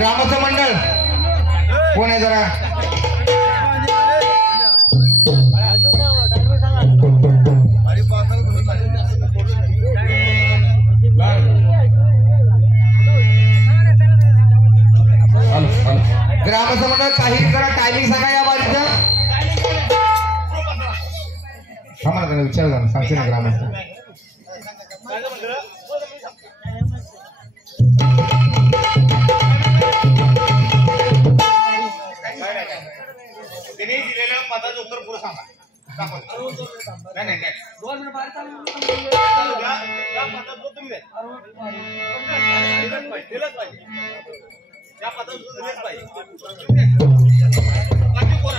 ग्रामस्थ मंडळ कोण आहे जरा ग्रामस्थ मंडळ काही जरा टायमिंग सांगा या बाजूचं थांबा ना विचार जा सांगते ना ग्रामस्थ त्यांनी दिलेल्या पदाचं उत्तर पुढे सांगा नाही नाही 2 मिनिट बाहेर चालू त्या पदाचं उत्तर तुम्ही दिलंच पाहिजे त्या पदाचं उत्तर दिलंच पाहिजे बाकी कोणा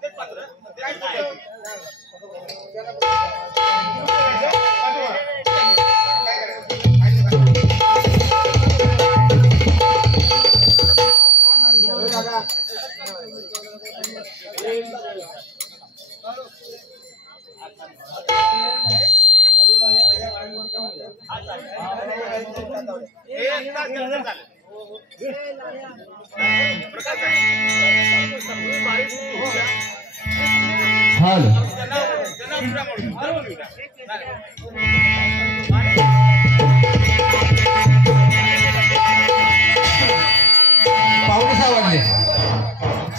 तेच पात्र पाहुणे 6 वाजले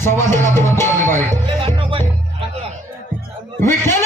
6:15 पूर्ण बोलवली बाई विठ्ठल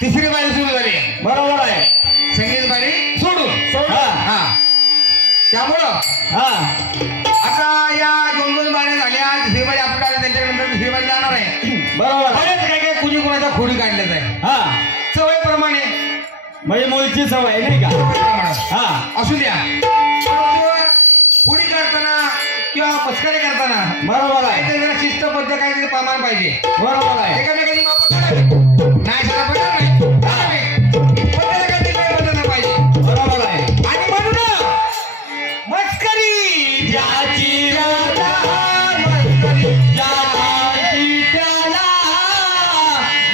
तिसरी बारी सुरू झाली बरोबर आहे संगीत बारी सोडून त्यामुळं आता या 2 बाऱ्या झाल्या तिसरी बारी आपण त्यांच्यानंतर दुसरी बारी जाणार आहे बरोबर बरेच काय काय कुणी कुणाचा खोडी काढल्याच आहे सवयीप्रमाणे म्हणजे मुलीची सवय नाही का असू द्या खोडी काढताना किंवा मस्करी करताना बरोबर आहे ते जरा शिस्तबद्ध काहीतरी प्रमाण पाहिजे बरोबर आहे एकामेकाची माप नाही झाला पाहिजे बरोबर आहे आणि म्हणून मस्करी ज्याची मस्करी ज्याची त्याला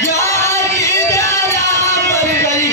ज्याची त्याला मस्करी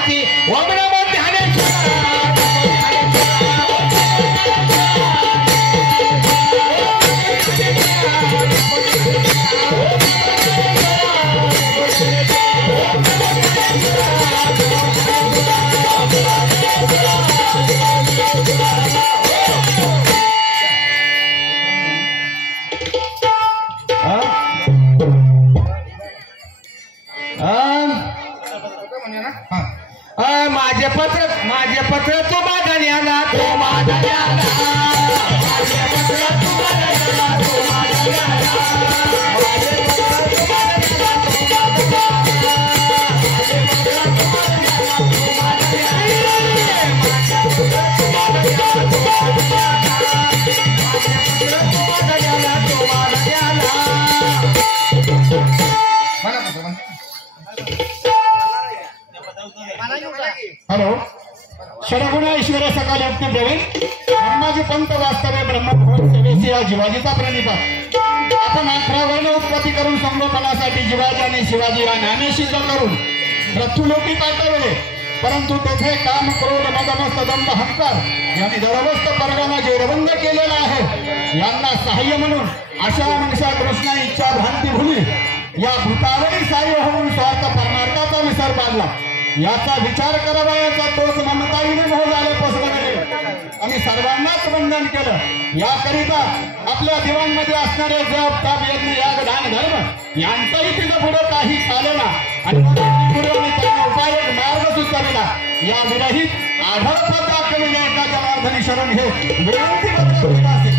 धरण्याची वमन ध्यानेश्वर हॅलो षडगुण ईश्वर सकाळ युक्ती प्रवीण ब्रह्माजी पंत वास्तव्य ब्रह्मभवन सेवेसी या जिवाजीचा प्रणिपात आपण 11 वर्ण उत्पत्ती करून संगोपनासाठी जिवाजी आणि शिवाजी या ज्ञानेशित करून पृथ्वीलोकी पाठवले परंतु तेथे काम क्रोध मदमस्त दंभ हंकार यांनी दरवस्थ पर्गाना जेरबंद केलेला आहे यांना सहाय्य म्हणून अशा मनुष्या कृष्णा इच्छा भ्रांती भुली या भूतावरी सहाय्य होऊन स्वार्थ परमार्थाचा विसर बांधला याचा विचार करावयाचा तोच ममताईने मोह झाल्यापासून आम्ही सर्वांनाच वंदन केलं याकरिता आपल्या दिवाणमध्ये असणारे जप तप यज्ञ याग दान धर्म यांचाही तिथं पुढे काही चालेना आणि त्यांना उपाय मार्ग सुचविला या विरहित आढळपद दाखविले एका जनार्दनी शरण हे विनंती पत्र असेल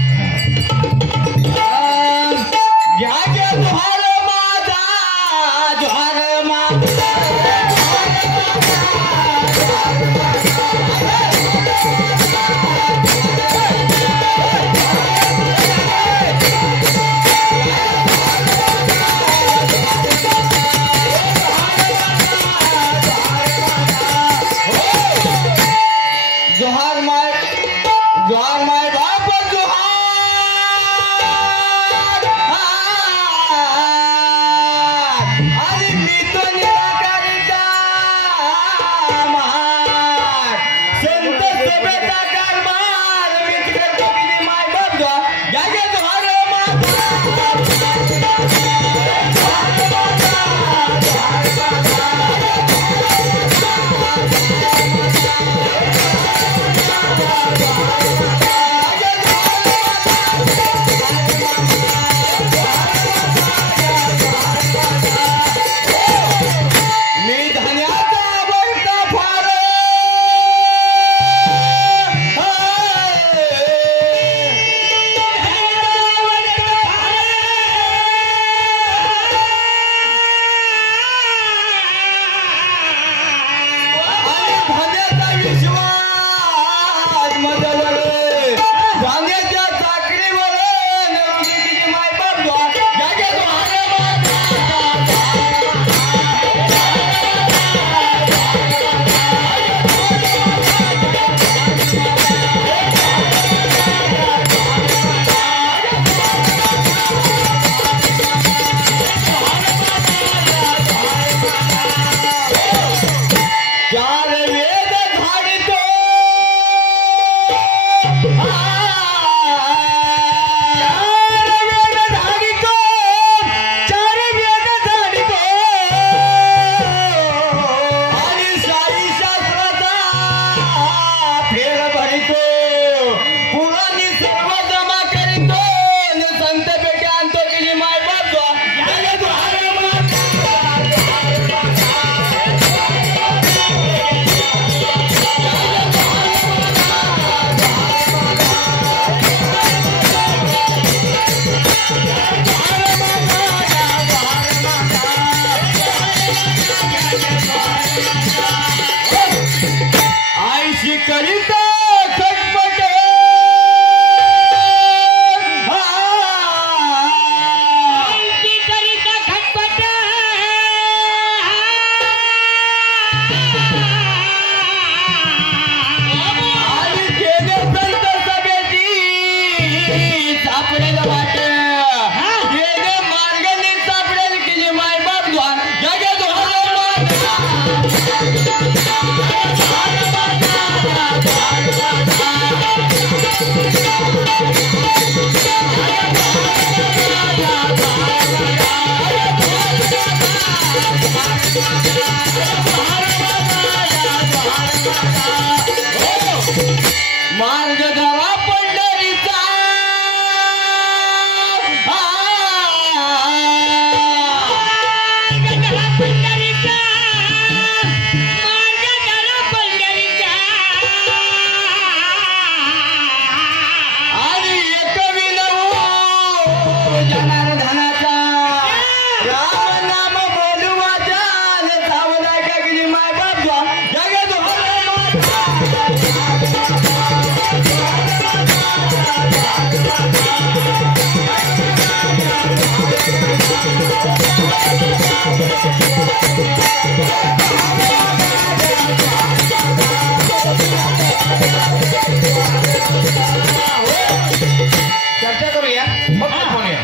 चर्चा करूया मग फोन या.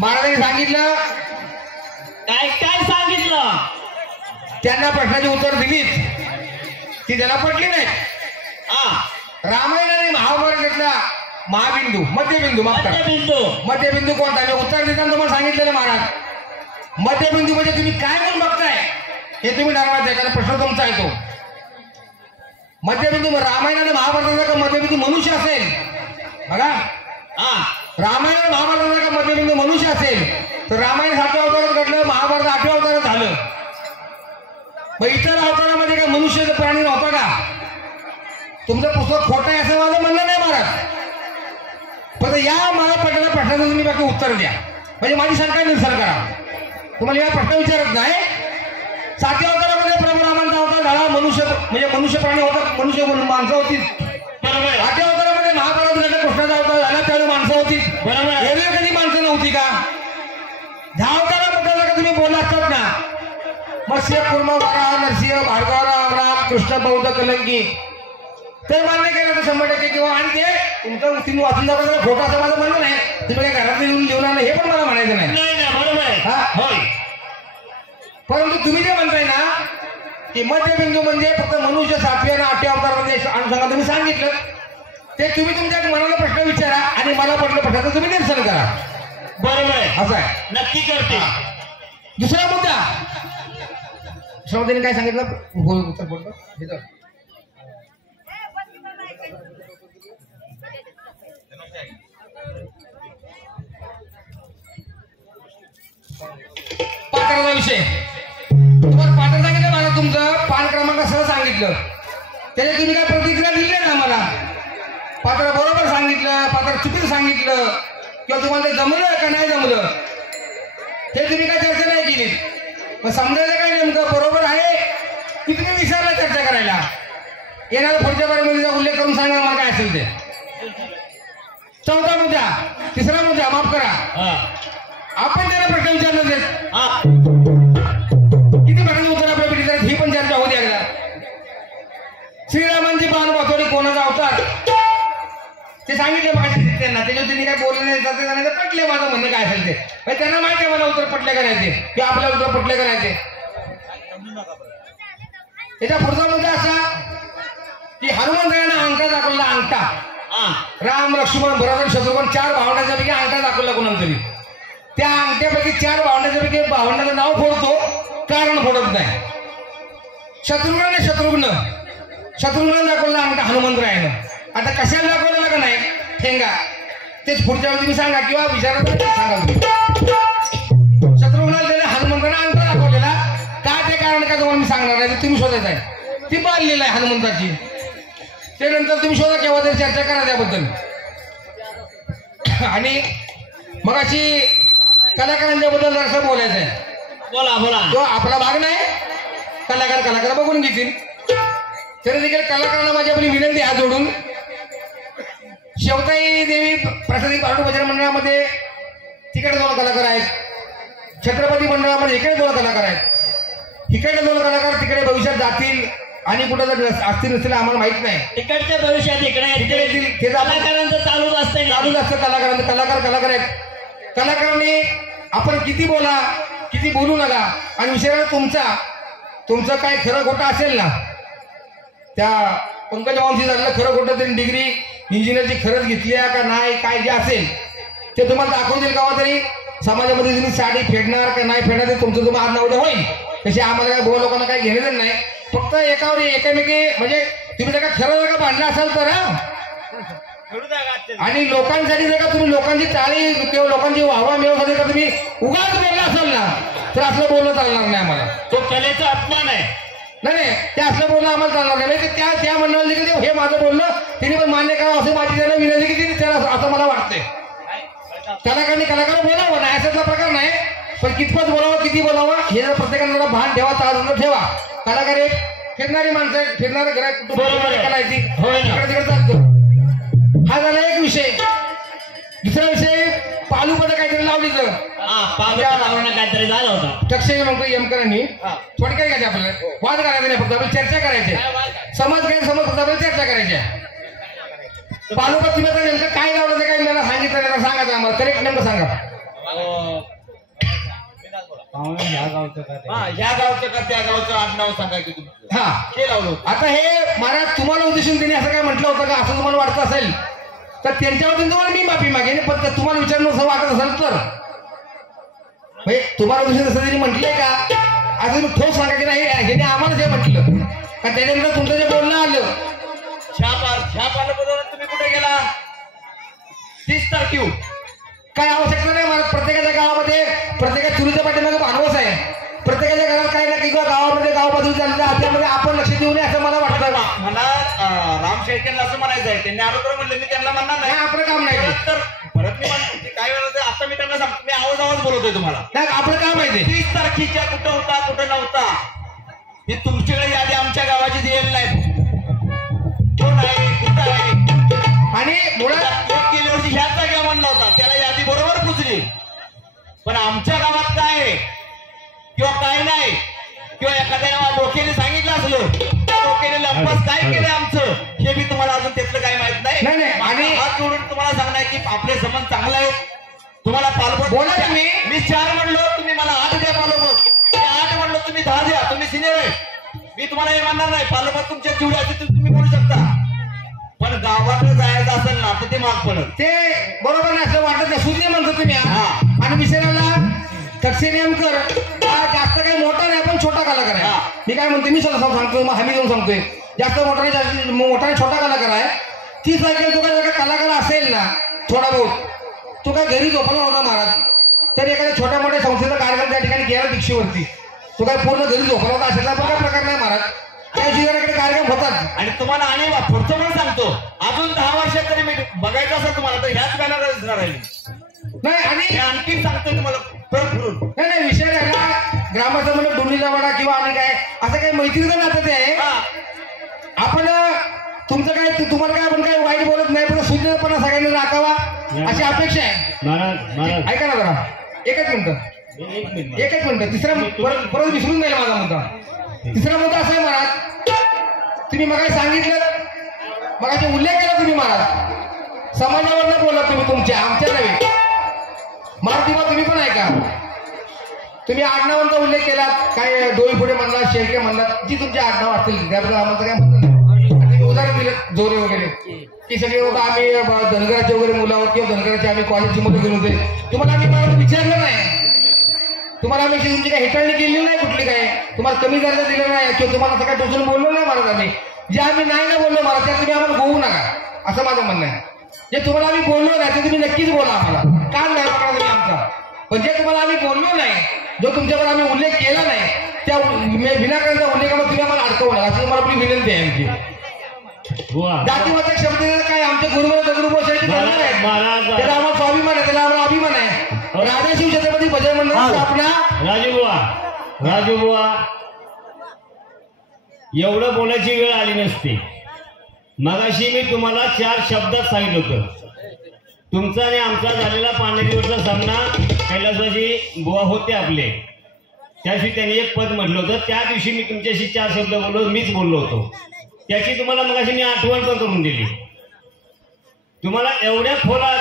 महाराजांनी सांगितलं काय सांगितलं त्यांना प्रश्नाची उत्तर दिलीत ती त्याला पटली नाही. रामायण आणि महाभारतातला महाबिंदू मध्यबिंदू मध्यबिंदू कोणता मी उत्तर देताना तुम्हाला सांगितलेलं महाराज मध्यबिंदू म्हणजे तुम्ही काय म्हणून बघताय हे तुम्ही ठरवायचं कारण प्रश्न तुमचा आहे तो. मध्यबिंदू रामायण आणि महाभारताचा मध्यबिंदू मनुष्य असेल बघा. रामायण आणि महाभारताचा मध्यबिंदू मनुष्य असेल तर रामायण 7व्या अवतारात घडलं महाभारत 8व्या अवतारात झालं. मग इतर अवतारामध्ये काय मनुष्याचा प्राणी नव्हता का? तुमचं पुस्तक खोटं आहे असं माझं म्हणणं नाही महाराज. पण या मला पडलेल्या प्रश्नाचं तुम्ही बाकी उत्तर द्या म्हणजे माझी शंका निरसन करा. तुम्हाला या प्रश्न विचारत नाही. 7व्या अवतारामध्ये प्रभू रामांचा अवतार झाला मनुष्य म्हणजे मनुष्य प्राणी होता मनुष्य माणसं होती बरोबर. 8व्या अवतारामध्ये महाभारत घडलं कृष्णाचा अवतार झाला त्यावेळी माणसं होती बरोबर. एरवी कधी माणसं नव्हती का? 10 अवताराबद्दल का तुम्ही बोलला असतात ना मत्स्य कुर्म वराह नरसिंह भार्गव राम कृष्ण बौद्ध कलंकी ते मान्य केलं तर 100% किंवा आणि ते तुमचं तुम्ही वाचून दाखवलं खोटं असं माझं म्हणणं नाही. तुम्ही काही घरात येऊन लिहून हे पण मला म्हणायचं नाही बरोबर. परंतु तुम्ही जे म्हणताय ना की मध्यबिंदू म्हणजे फक्त मनुष्य 7व्या आणि 8व्या अवतारामध्ये अनुषंगाने तुम्ही सांगितलं ते तुम्ही तुमच्या मनाला प्रश्न विचारा आणि मला पडलं प्रश्नाचं तुम्ही निरसन करा बरोबर आहे. असं आहे नक्की करते. दुसरा मुद्दा श्रवणाने काय सांगितलं उत्तर बोलतो पात्राचा विषय तुम्हाला पात्र सांगितलं मला तुमचं पान क्रमांक सह सांगितलं त्याच्या तुम्ही काय प्रतिक्रिया दिली ना मला पात्र बरोबर सांगितलं पात्र चुकीचं सांगितलं किंवा तुम्हाला ते जमलं का नाही जमलं ते तुम्ही काय चर्चा नाही केली. मग समजायचं काय नेमकं बरोबर आहे की तुम्ही विसरला चर्चा करायला येणाऱ्या पुढच्या बारीमध्ये उल्लेख करून सांगा मला काय असेल ते. 4था मुद्दा 3रा मुद्दा माफ करा आपण त्याला प्रश्न विचारलं किती प्रश्नाचं उत्तर आपल्या पिढीत ही पण चर्चा होती एकदा. श्रीरामांची पान पातोडी कोणाचा अवतार ते सांगितले पाहिजे त्यांना त्याच्यावर त्यांनी काय बोलले नाही तर पटले माझं म्हणणं काय असेल ते त्यांना माहिती आहे मला उत्तर पटले करायचे किंवा आपल्याला उत्तर पटले करायचे. त्याच्या पुढचा मुद्दा असा की हनुमंतांना अंगठा दाखवला अंगठा राम लक्ष्मण भरत शत्रुघ्न 4 भावंडाच्या पैकी अंगठा दाखवला कोणाला तरी त्या अंगठ्यापैकी 4 भावंडाच्या पैकी भावंडाचं नाव फोडतो कारण फोडत नाही. शत्रुघ्न दाखवला अंगठा हनुमंतरायानं आता कशाला दाखवलेला का नाही ठेंगा तेच पुढच्या वेळी तुम्ही सांगा किंवा विचारा सांगा. शत्रुघ्नाला त्याला हनुमंतानं अंगठा दाखवलेला का ते कारण का तुम्हाला मी सांगणार नाही तुम्ही शोधायचं आहे ती बांधलेलं आहे हनुमंताची ते नंतर तुम्ही शोधा केव्हा तरी चर्चा करा त्याबद्दल. आणि मग अशी कलाकारांच्या बद्दल जरासं बोलायचं आहे. बोला तो आपला भाग नाही कलाकार बघून घेतील तरी देखील कलाकारांना माझी आपली विनंती हात जोडून शेवताई देवी प्रसादी पार्टू भजन मंडळामध्ये तिकडे 2 कलाकार आहेत छत्रपती मंडळामध्ये इकडे 2 कलाकार आहेत इकडे 2 कलाकार तिकडे भविष्यात जातील आणि कुठं जर असतील नसतील आम्हाला माहित नाही. इकडच्या भविष्यात इकडे येतील ते कलाकारांचं चालूच असतं कलाकार आहेत. कलाकारांनी आपण किती बोला किती बोलू नका आणि विषयाला तुमचं काय खरं खोटं असेल ना त्या पंकज मावशी झालेलं खरं खोटं तरी डिग्री इंजिनियरची खरंच घेतली आहे का नाही काय जे असेल ते तुम्हाला दाखवून देईल केव्हा तरी समाजामध्ये तुम्ही साडी फेडणार का नाही फेडणार ते तुमचं आज ना उद्या होईल. तसे आम्हाला काय बोल लोकांना काही घेणं नाही फक्त एकावर एकामेकी म्हणजे तुम्ही जर का खरं जर का बांधलं असाल तर आणि लोकांसाठी जर का तुम्ही लोकांची टाळी किंवा लोकांची वाहवा मिळवण्यासाठी जर तुम्ही उगाच बोलला असाल ना तर असलं बोलणं चालणार नाही आम्हाला. तो कलेचा अपमान आहे. नाही ते असलं बोलणं आम्हाला चालणार नाही. त्या म्हणणार देखील हे माझं बोलणं तिने पण मान्य करावं असं माझी त्यांना विनंती की त्याला असं मला वाटतंय. कलाकारांनी कलाकार बोलावं नाही असाचा प्रकार नाही पण कितपत बोलावं किती बोलावं हे जर प्रत्येकाला भान ठेवा ताळतंत्र ठेवा. कलाकार एक फिरणारी माणसं आहेत, फिरणारं घर आहे, बरोबर आहे. करायची होय ना. इकडे तिकडे चालतो. हा झाला एक विषय. दुसरा विषय पालूपद काहीतरी लावलीचं पावलं लावणं काहीतरी झालं होतं. टक्षे मंत्री यमकरांनी थोडक्यात घ्यायचे आपल्याला वाद करायचा नाही फक्त आपल्याला चर्चा करायची. समज काय समज फक्त आपल्याला चर्चा करायची. पालूपद तुम्ही आता नेमकं काय लावलं ते काही मला सांगितलं नाही सांगा आम्हाला करेक्ट नेमकं सांगा. ह्या गावचं का त्या गावचं आडनाव सांगा की तुम्ही हा हे लावलं. आता हे महाराज तुम्हाला उद्देशून त्यांनी असं काय म्हटलं होतं का असं तुम्हाला वाटत असेल तर त्यांच्यावरून तुम्हाला मी माफी मागेन. पण तुम्हाला विचारणं असं वाटत असेल तर म्हणजे तुम्हाला उद्देशून असं त्यांनी म्हटलंय का असं तुम्ही ठोस सांगा की नाही ह्याने आम्हाला जे म्हटलं का त्याच्यानंतर तुमचं जे बोलणं आलं ह्या पालकपदावर तुम्ही कुठे गेला 30 तारखेव काय आवश्यकता नाही मला. प्रत्येकाच्या गावामध्ये प्रत्येका चुलीच्या पाठीमागे भानवस आहे. प्रत्येकाच्या घरात काही ना किंवा गावामध्ये गाव बाजूला चाललं आपल्यामध्ये आपण लक्ष देऊ नये असं मला वाटतं. मला राम शेळकेंना असं म्हणायचं आहे. त्यांनी अगोदर म्हणलं मी त्यांना म्हणणार नाही नाही आपलं काम नाही ते. तर परत मी म्हणतो काय वेळा आता मी त्यांना सांगतो मी आवाज बोलवतोय तुम्हाला. नाही आपलं काम आहे ते. 30 तारखेच्या कुठं होता कुठं नव्हता ही तुमच्याकडे यादी आमच्या गावाची दिलेली नाही. कोण आहे कुठं आहे आणि मुळात गेल्या वर्षी ह्याच जागा म्हणला होता त्याला यादी बरोबर पुचली. पण आमच्या गावात काय आहे किंवा काय नाही किंवा एखाद्या डोक्याने सांगितलं असलं त्या डोक्याने लंपास काय केलं आमचं हे मी तुम्हाला अजून त्यातलं काय माहित नाही, नाही. आणि आणि- हात जोडून तुम्हाला सांगणार की आपले संबंध चांगले आहेत. तुम्हाला पालबत बोला तुम्ही. मी 4 म्हणलो तुम्ही मला 8 द्या पालबत. मी 8 म्हणलो तुम्ही 10 द्या. तुम्ही सिनियर आहे मी तुम्हाला हे म्हणणार नाही. पालबत तुमच्या जीवनाचे तुम्ही बोलू शकता. पण गावाकडे जायचं असेल ना तर ते माग पडत ते बरोबर नाही असं वाटत नाही. सूर्य म्हणतो तुम्ही हा. आणि विषयाला तक्षे नेमकर हा जास्त काही मोठा नाही पण छोटा कलाकार आहे. हा. मी काय म्हणते मी स्वतः सांगतोय मग हमी जाऊन सांगतोय जास्त मोठा नाही जास्त मोठा नाही छोटा कलाकार आहे. 30 तारखेला तो काय कलाकार असेल ना थोडा बहुत तो काय घरी झोपला होता महाराज तर एखाद्या छोट्या मोठ्या संस्थेचा कार्यक्रम त्या ठिकाणी गेला दीक्षेवरती तो काय पूर्ण घरी झोपला होता अशातला पण काय प्रकार नाही महाराज. त्या शिवाराकडे कार्यक्रम होतात. आणि तुम्हाला आणि पुढचं पण सांगतो अजून 10 वर्षात तरी मी बघायचं असेल तुम्हाला तर ह्याच गाण्याला दिसणार आहे. नाही आणि मी आणखी सांगतोय तुम्हाला परत फिरून नाही नाही विषय राहिला ग्रामाचा म्हणजे डोंगरीचा वाडा किंवा आणि काय असं काही मैत्रीचं नातं ते आहे. आपण तुमचं काय तुम्हाला काय आपण काय वाईट बोलत नाही पण सुंदरपणा सगळ्यांनी राखावा अशी अपेक्षा आहे. महाराज ऐका ना जरा एकच मिनिट तिसरा परत विसरून जाईल माझा मुद्दा. तिसरा मुद्दा असा आहे महाराज तुम्ही मग सांगितलं मग उल्लेख केला तुम्ही महाराज समाजावर बोला तुम्ही तुमच्या आमच्या नव्हे मारुतीबा तुम्ही पण ऐका. तुम्ही आडनावांचा उल्लेख केला काय डोई पुढे म्हणला शेळके म्हणला जी तुमचे आडनाव असतील त्याबद्दल आम्हाला काय म्हणत नाही. तुम्ही उदाहरण दिलं जोरे वगैरे की सगळे बाबा आम्ही धनगराचे वगैरे मुलं आहोत किंवा धनगराचे आम्ही कॉलेजची मुलं गेलो होते. तुम्हाला आम्ही मला विचारलं नाही. तुम्हाला आम्ही तुमची काय हेटाळणी केली नाही कुठली काय तुम्हाला कमी दर्जा दिला नाही किंवा तुम्हाला असं काय टोचून बोललो नाही महाराज. आम्ही जे आम्ही नाही ना बोललो महाराज त्या तुम्ही आम्हाला बोलू नका असं माझं म्हणणं आहे. जे तुम्हाला आम्ही बोललो नाही ते तुम्ही नक्कीच बोला आम्हाला कान नाही पकडा तुम्ही आमचा. पण जे तुम्हाला आम्ही बोललो नाही जो तुमच्यावर आम्ही उल्लेख केला नाही त्या विनाकारांचा उल्लेखामध्ये तुम्ही आम्हाला अडकवू नका अशी तुम्हाला आपली विनंती आहे आमची. जातीवाचक शब्द काय आमच्या गुरुवर दगडूभाऊ त्याला आम्हाला स्वाभिमान आहे त्याला आम्हाला अभिमान आहे. राजा शिव छत्रपती भजन मंडळ स्थापना राजू बुवा एवढं बोलायची वेळ आली नसते. मगाशी मी तुम्हाला 4 शब्दात सांगितलं होतं. तुमचा आणि आमचा झालेला पाण्यावरचा सामना कैलासवासी बुवा होते आपले त्या दिवशी त्यांनी एक पद म्हटलं होतं. त्या दिवशी मी तुमच्याशी 4 शब्द बोललो मीच बोललो होतो. त्याची तुम्हाला मगाशी मी आठवण पण करून दिली. तुम्हाला एवढ्या खोलात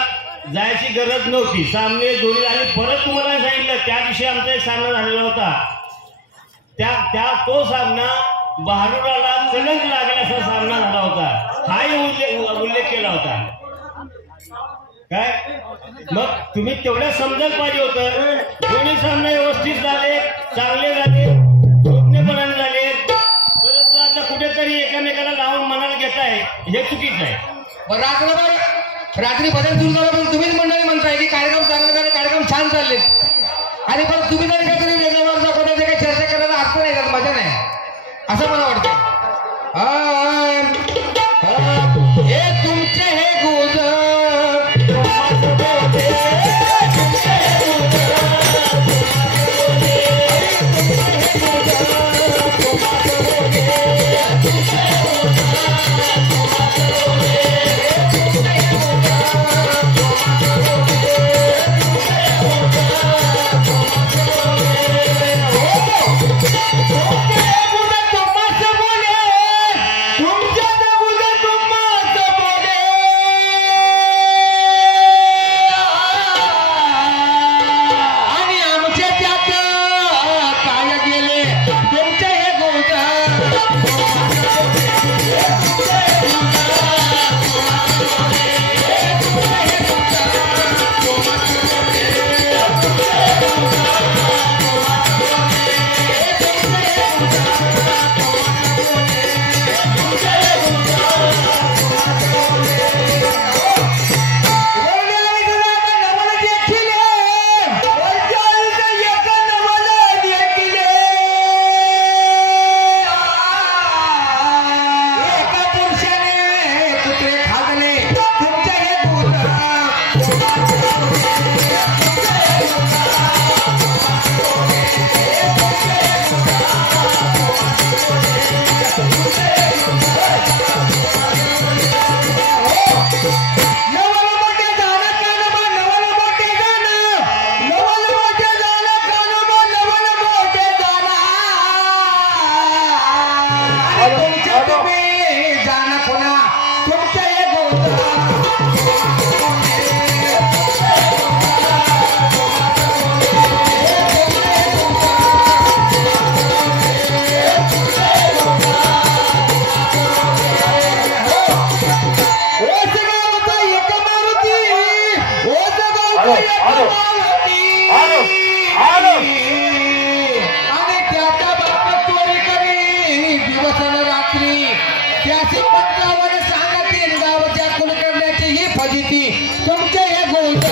जायची गरज नव्हती. सामने दोन्ही आणि परत तुम्हाला सांगितलं त्या दिवशी आमचा एक सामना झालेला होता. तो सामना बहादुराला कलंक लागेल असा सामना झाला होता. हाही उल्लेख केला होता. काय मग तुम्ही तेवढ्या समजायला पाहिजे होतं. दोन्ही सामने व्यवस्थित झाले चांगले झाले योग्यपणाने झाले. परंतु आता कुठेतरी एकामेकाला लावून मनाला घेताय हे चुकीचं आहे. रात्री भजन सुरू झालं पण तुम्हीच मंडळी म्हणताय की कार्यक्रम चांगले झाले कार्यक्रम छान चालले आणि पण तुम्ही जर काहीतरी वेगळ्यावरचा कोणाची काही चर्चा करायला अर्थ नाही का मजा नाही असं मला वाटतं. हे तुमचे हे गुज त्याची 55 सांगतील गावाच्या कुलकर्ण्याची ही फजिती तुमचे हे गोष्ट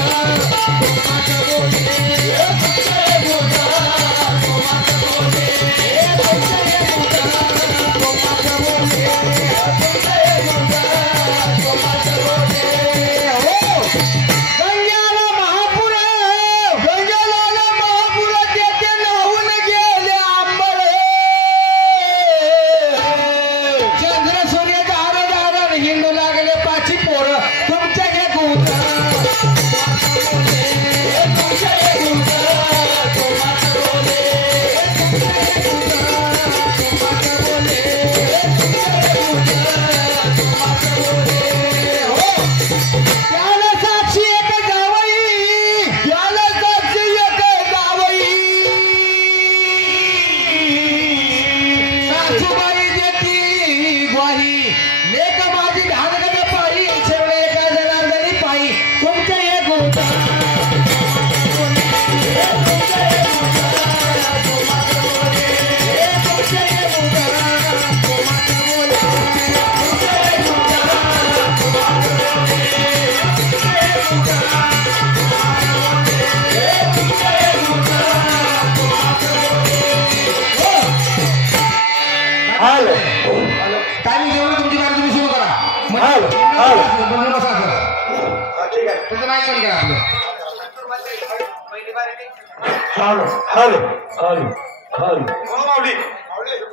हिंडू लागले पाची पोरं तुमच्या हे गोष्ट टायमिंग जेवढं तुमची गाडी तुम्ही सुरू करा त्याचं नाही करा आपलं हॅलो हॅलो हॅलो हॅलो